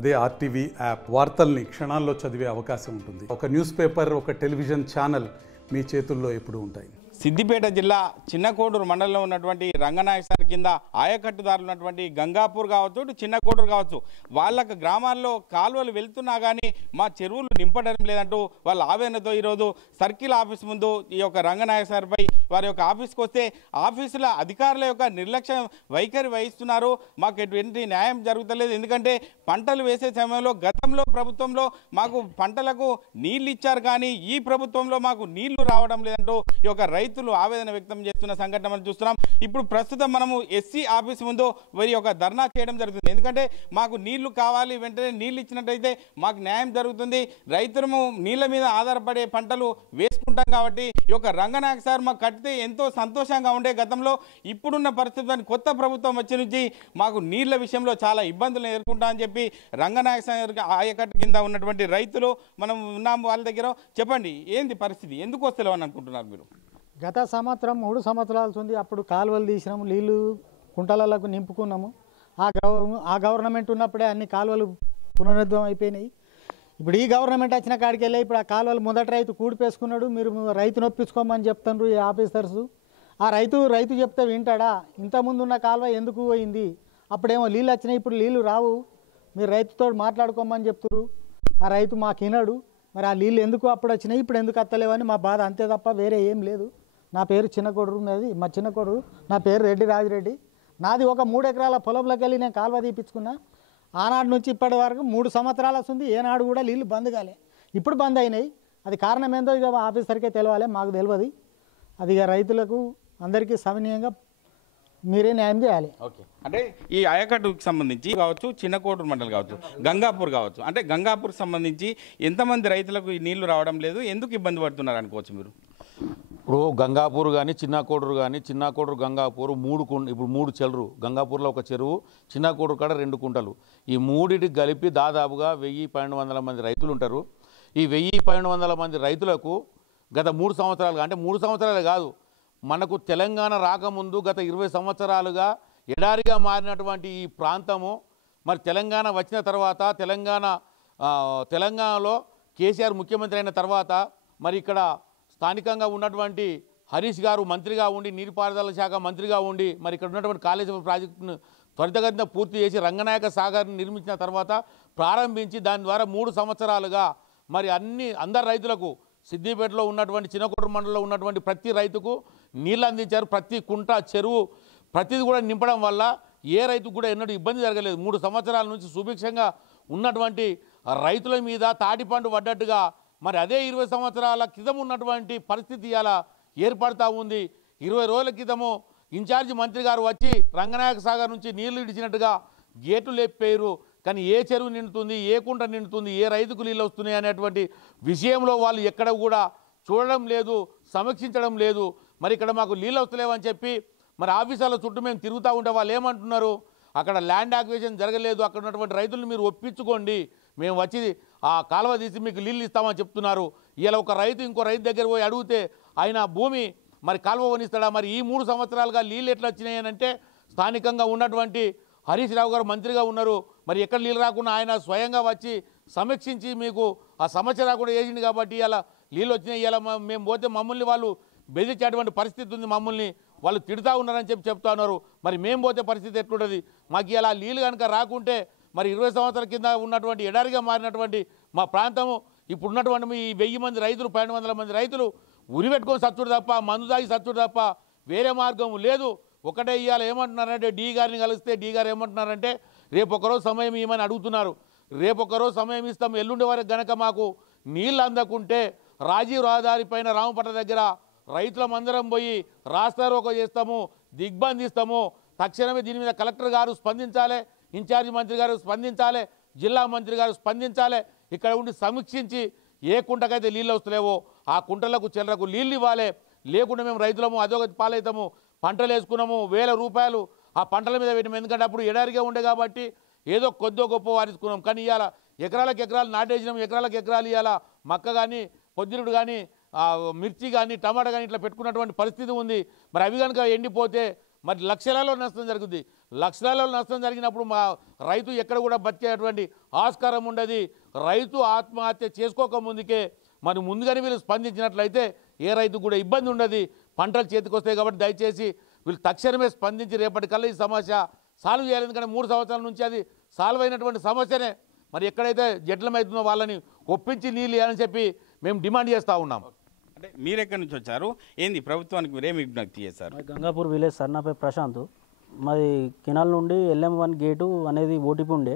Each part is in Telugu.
అదే ఆర్టీవీ యాప్ వార్తల్ని క్షణాల్లో చదివే అవకాశం ఉంటుంది. ఒక న్యూస్ పేపర్, ఒక టెలివిజన్ ఛానల్ మీ చేతుల్లో ఎప్పుడూ ఉంటాయి. సిద్దిపేట జిల్లా చిన్నకోడూరు మండలంలో ఉన్నటువంటి రంగనాయక సార్ కింద ఆయకట్టుదారులు ఉన్నటువంటి గంగాపూర్ కావచ్చు, చిన్నకోడూరు కావచ్చు, వాళ్ళకు గ్రామాల్లో కాలువలు వెళ్తున్నా కానీ మా చెరువులు నింపడం లేదంటూ వాళ్ళ ఆవేదనతో ఈరోజు సర్కిల్ ఆఫీస్ ముందు ఈ యొక్క రంగనాయక సార్పై వారి యొక్క ఆఫీస్కి వస్తే ఆఫీసుల అధికారుల యొక్క నిర్లక్ష్యం వైఖరి వహిస్తున్నారు. మాకు ఎటువంటి న్యాయం జరుగుతలేదు. ఎందుకంటే పంటలు వేసే సమయంలో గతంలో ప్రభుత్వంలో మాకు పంటలకు నీళ్ళు ఇచ్చారు, కానీ ఈ ప్రభుత్వంలో మాకు నీళ్లు రావడం లేదంటూ ఈ యొక్క రైతులు ఆవేదన వ్యక్తం చేస్తున్న సంఘటన మనం చూస్తున్నాం. ఇప్పుడు ప్రస్తుతం మనము ఎస్సీ ఆఫీస్ ముందు వారి యొక్క ధర్నా చేయడం జరుగుతుంది. ఎందుకంటే మాకు నీళ్లు కావాలి, వెంటనే నీళ్ళు ఇచ్చినట్టయితే మాకు న్యాయం జరుగుతుంది. రైతులము నీళ్ళ మీద ఆధారపడే పంటలు వేసుకుంటాం కాబట్టి ఈ యొక్క రంగనాయక సార్ మాకు కట్టితే ఎంతో సంతోషంగా ఉండే గతంలో. ఇప్పుడున్న పరిస్థితులను కొత్త ప్రభుత్వం వచ్చి నుంచి మాకు నీళ్ల విషయంలో చాలా ఇబ్బందులు ఎదుర్కొంటామని చెప్పి రంగనాయక సార్ ఆయకట్టు కింద ఉన్నటువంటి రైతులు మనం ఉన్నాము. వాళ్ళ దగ్గర చెప్పండి, ఏంది పరిస్థితి, ఎందుకు వస్తలేవు అని అనుకుంటున్నారు మీరు? గత సంవత్సరం 3 సంవత్సరాలు ఉంది. అప్పుడు కాలువలు తీసినాము, నీళ్లు కుంటలకు నింపుకున్నాము. ఆ గవర్నమెంట్ ఉన్నప్పుడే అన్ని కాలువలు పునరుద్ధం అయిపోయినాయి. ఇప్పుడు ఈ గవర్నమెంట్ వచ్చిన కాడికి వెళ్ళి ఇప్పుడు ఆ కాలువలు మొదటి రైతు కూడిపేసుకున్నాడు. మీరు రైతు నొప్పించుకోమని చెప్తున్నారు ఈ ఆఫీసర్సు. ఆ రైతు చెప్తే వింటాడా? ఇంతకుముందు ఉన్న కాలువ ఎందుకు పోయింది? అప్పుడేమో నీళ్ళు వచ్చినాయి, ఇప్పుడు నీళ్ళు రావు, మీరు రైతుతో మాట్లాడుకోమని చెప్తున్నారు. ఆ రైతు మాకు వినడు. మరి ఆ నీళ్ళు ఎందుకు అప్పుడు వచ్చినాయి, ఇప్పుడు ఎందుకు వస్తలేవని మా బాధ, అంతే తప్ప వేరే ఏం లేదు. నా పేరు చిన్నకోడూరు, మా చిన్నకోడూరు. నా పేరు రెడ్డి రాజిరెడ్డి. నాది ఒక 3 ఎకరాల పొలంలోకి వెళ్ళి నేను కాలువ తీపించుకున్నా. ఆనాడు నుంచి ఇప్పటి వరకు 3 సంవత్సరాలు వస్తుంది. ఏనాడు కూడా నీళ్ళు బంద్ కాలే, ఇప్పుడు బంద్ అయినాయి. అది కారణం ఏందో ఇక ఆఫీసర్కే తెలియాలి, మాకు తెలియదు. అది ఇక రైతులకు అందరికీ సవినీయంగా మీరే న్యాయం చేయాలి. ఓకే, అంటే ఈ ఆయకట్టుకు సంబంధించి కావచ్చు, చిన్నకోటూరు మండలం కావచ్చు, గంగాపూర్ కావచ్చు, అంటే గంగాపూర్కి సంబంధించి ఎంతమంది రైతులకు ఈ నీళ్లు రావడం లేదు, ఎందుకు ఇబ్బంది పడుతున్నారు అనుకోవచ్చు మీరు? ఇప్పుడు గంగాపూర్ కానీ చిన్నకోడూరు కానీ, చిన్నకోడూరు గంగాపూర్ ఇప్పుడు 3 చెరువు. గంగాపూర్లో ఒక చెరువు, చిన్నకోడూరు కాడ 2 కుంటలు. ఈ మూడిటికి కలిపి దాదాపుగా 1000-1200 మంది రైతులు ఉంటారు. ఈ 1000-1200 మంది రైతులకు గత 3 సంవత్సరాలుగా, అంటే 3 సంవత్సరాలే కాదు, మనకు తెలంగాణ రాకముందు గత 20 సంవత్సరాలుగా ఎడారిగా మారినటువంటి ఈ ప్రాంతము, మరి తెలంగాణ వచ్చిన తర్వాత తెలంగాణలో కేసీఆర్ ముఖ్యమంత్రి అయిన తర్వాత మరి ఇక్కడ స్థానికంగా ఉన్నటువంటి హరీష్ గారు మంత్రిగా ఉండి, నీటిపారుదల శాఖ మంత్రిగా ఉండి, మరి ఇక్కడ ఉన్నటువంటి కాళేశ్వరం ప్రాజెక్టును త్వరితగతిన పూర్తి చేసి రంగనాయక సాగర్ని నిర్మించిన తర్వాత ప్రారంభించి దాని ద్వారా 3 సంవత్సరాలుగా మరి అందరు రైతులకు సిద్దిపేటలో ఉన్నటువంటి చిన్నకోడూరు మండలంలో ఉన్నటువంటి ప్రతి రైతుకు నీళ్ళు అందించారు. ప్రతి కుంట, చెరువు ప్రతిది కూడా నింపడం వల్ల ఏ రైతుకు కూడా ఎన్నడూ ఇబ్బంది జరగలేదు. 3 సంవత్సరాల నుంచి సుభిక్షంగా ఉన్నటువంటి రైతుల మీద తాటిపండు పడ్డట్టుగా మరి అదే 20 సంవత్సరాల క్రితం ఉన్నటువంటి పరిస్థితి ఇలా ఏర్పడతా ఉంది. 20 రోజుల క్రితము ఇన్ఛార్జి మంత్రి గారు వచ్చి రంగనాయక సాగర్ నుంచి నీళ్లు ఇడిచినట్టుగా గేట్లు లేపారు. కానీ ఏ చెరువు నిండుతుంది, ఏ కుంట నిండుతుంది, ఏ రైతుకు నీళ్ళు వస్తున్నాయి అనేటువంటి విషయంలో వాళ్ళు ఎక్కడ కూడా చూడడం లేదు, సమీక్షించడం లేదు. మరి ఇక్కడ మాకు నీళ్ళు వస్తలేవని చెప్పి మరి ఆఫీసర్ల చుట్టూ మేము తిరుగుతూ ఉంటే వాళ్ళు ఏమంటున్నారు, అక్కడ ల్యాండ్ యాక్విజిషన్ జరగలేదు, అక్కడ ఉన్నటువంటి రైతులను మీరు ఒప్పించుకోండి, మేము వచ్చి ఆ కాలువ తీసి మీకు నీళ్ళు ఇస్తామని చెప్తున్నారు. ఇలా ఒక రైతు ఇంకో రైతు దగ్గర పోయి అడిగితే ఆయన భూమి మరి కాలువ కొనిస్తాడా? మరి ఈ 3 సంవత్సరాలుగా నీళ్ళు ఎట్లా వచ్చినాయి అని అంటే స్థానికంగా ఉన్నటువంటి హరీష్ రావు గారు మంత్రిగా ఉన్నారు. మరి ఎక్కడ నీళ్ళు రాకుండా ఆయన స్వయంగా వచ్చి సమీక్షించి మీకు ఆ సమస్య రాకుండా చేసింది కాబట్టి ఇలా నీళ్ళు వచ్చినాయి. ఇలా మేము పోతే మమ్మల్ని వాళ్ళు బెదిరించేటువంటి పరిస్థితి ఉంది, మమ్మల్ని వాళ్ళు తిడుతూ ఉన్నారని చెప్తా ఉన్నారు. మరి మేము పోతే పరిస్థితి ఎట్లుంటుంది? మాకు ఇలా నీళ్ళు కనుక రాకుంటే మరి 20 సంవత్సరాల కింద ఉన్నటువంటి ఎడారిగా మారినటువంటి మా ప్రాంతము ఇప్పుడు ఉన్నటువంటి ఈ 1000 మంది రైతులు, 1200 మంది రైతులు ఉరి పెట్టుకొని సచ్చుడు తప్ప, మందు తాగి సచ్చుడు తప్ప వేరే మార్గం లేదు. ఒకటే ఇవాళ ఏమంటున్నారంటే డి గారిని కలిస్తే డి గారు ఏమంటున్నారంటే రేపు ఒకరోజు సమయం ఇవ్వమని అడుగుతున్నారు. రేపు ఒకరోజు సమయం ఇస్తాం, ఎల్లుండి వరకు గనక మాకు నీళ్ళు అందకుంటే రాజీవ్ రహదారి పైన రామపట్ల దగ్గర రైతులమందరం పోయి రాస్తారోకో చేస్తాము, దిగ్బంధిస్తాము. తక్షణమే దీని మీద కలెక్టర్ గారు స్పందించాలి, ఇన్ఛార్జి మంత్రి గారు స్పందించాలి, జిల్లా మంత్రి గారు స్పందించాలి. ఇక్కడ ఉండి సమీక్షించి ఏ కుంటకైతే నీళ్ళు వస్తలేవో ఆ కుంటలకు చిల్లరకు నీళ్ళు ఇవ్వాలి. లేకుండా మేము రైతులము అధోగతి పాలవుతాము. పంటలు వేసుకున్నాము, 1000 రూపాయలు ఆ పంటల మీద పెట్టాము. ఎందుకంటే అప్పుడు ఎడారిగా ఉండే కాబట్టి ఏదో కొద్దో గొప్ప వారించుకున్నాం. కానీ ఇవాళ ఎకరాలకు ఎకరాలు నాటేసినాం, ఎకరాలకు ఎకరాలు ఇవాళ మక్క కానీ, పొద్దురుడు కానీ, మిర్చి కానీ, టమాటా కానీ ఇట్లా పెట్టుకున్నటువంటి పరిస్థితి ఉంది. మరి అవి కనుక ఎండిపోతే మరి లక్షలలో నష్టం జరుగుతుంది. లక్షలలో నష్టం జరిగినప్పుడు మా రైతు ఎక్కడ కూడా బతికేటువంటి ఆస్కారం ఉండదు. రైతు ఆత్మహత్య చేసుకోకముందుకే మరి ముందుగానే వీళ్ళు స్పందించినట్లయితే ఏ రైతు కూడా ఇబ్బంది ఉండదు, పంటలు చేతికి వస్తాయి. కాబట్టి దయచేసి వీళ్ళు తక్షణమే స్పందించి రేపటికల్లా ఈ సమస్య సాల్వ్ చేయాలి. ఎందుకంటే 3 సంవత్సరాల నుంచి అది సాల్వ్ అయినటువంటి సమస్యనే. మరి ఎక్కడైతే జడ్లమవుతుందో వాళ్ళని ఒప్పించి నీళ్ళు ఇవ్వాలని చెప్పి మేము డిమాండ్ చేస్తూ ఉన్నాం. అంటే మీరు ఎక్కడి నుంచి వచ్చారు, ఏంది ప్రభుత్వానికి మీరేమి విజ్ఞప్తి చేశారు? గంగాపూర్ విలేజ్ సార్, నా పేరు ప్రశాంత్. మాది కెనాల్ నుండి LM1 గేటు అనేది ఓటీపీ ఉండే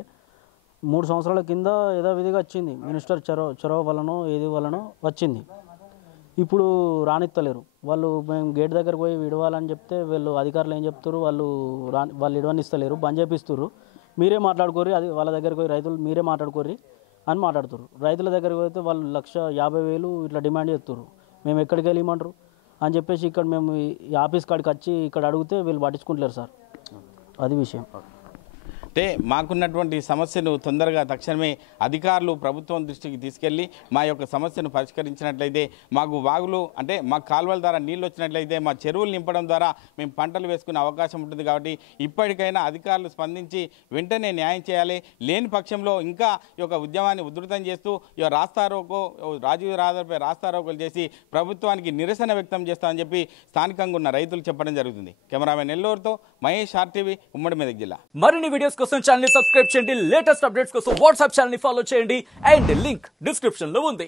3 సంవత్సరాల కింద యథావిధిగా వచ్చింది. మినిస్టర్ చొరవ వలన ఏది వలన వచ్చింది. ఇప్పుడు రానిత్తలేరు వాళ్ళు. మేము గేట్ దగ్గరకు పోయి విడవాలని చెప్తే వీళ్ళు అధికారులు ఏం చెప్తారు, వాళ్ళు ఇడవనిస్తలేరు, బంద్ చేపిస్తారు. మీరే మాట్లాడుకోరు, అది వాళ్ళ దగ్గరికి పోయి రైతులు మీరే మాట్లాడుకోరు అని మాట్లాడుతారు. రైతుల దగ్గరికి పోతే వాళ్ళు 1,50,000 ఇట్లా డిమాండ్ చేస్తారు. మేము ఎక్కడికి వెళ్ళమంటారు అని చెప్పేసి ఇక్కడ మేము ఈ ఆఫీస్ కాడికి వచ్చి ఇక్కడ అడిగితే వీళ్ళు పట్టించుకుంటలేరు సార్. అది విషయం. అంటే మాకున్నటువంటి సమస్యను తొందరగా తక్షణమే అధికారులు ప్రభుత్వం దృష్టికి తీసుకెళ్ళి మా యొక్క సమస్యను పరిష్కరించినట్లయితే మాకు వాగులు అంటే మా కాలువల ద్వారా నీళ్ళు వచ్చినట్లయితే మా చెరువులు నింపడం ద్వారా మేము పంటలు వేసుకునే అవకాశం ఉంటుంది. కాబట్టి ఇప్పటికైనా అధికారులు స్పందించి వెంటనే న్యాయం చేయాలి. లేని పక్షంలో ఇంకా ఈ యొక్క ఉద్యమాన్ని ఉధృతం చేస్తూ ఈ రాస్తారోకో రాజీవ్ రహదారిపై రాస్తారోకోలు చేసి ప్రభుత్వానికి నిరసన వ్యక్తం చేస్తామని చెప్పి స్థానికంగా ఉన్న రైతులు చెప్పడం జరుగుతుంది. కెమెరామెన్ నెల్లూరుతో మహేష్, RTV, ఉమ్మడి మెదక్ జిల్లా. మరిన్ని వీడియోస్ కోసం ఛానల్ ని సబ్స్క్రైబ్ చేయండి. లేటెస్ట్ అప్డేట్స్ కోసం వాట్సాప్ ఛానల్ ని ఫాలో చేయండి. అండ్ లింక్ డిస్క్రిప్షన్ లో ఉంది.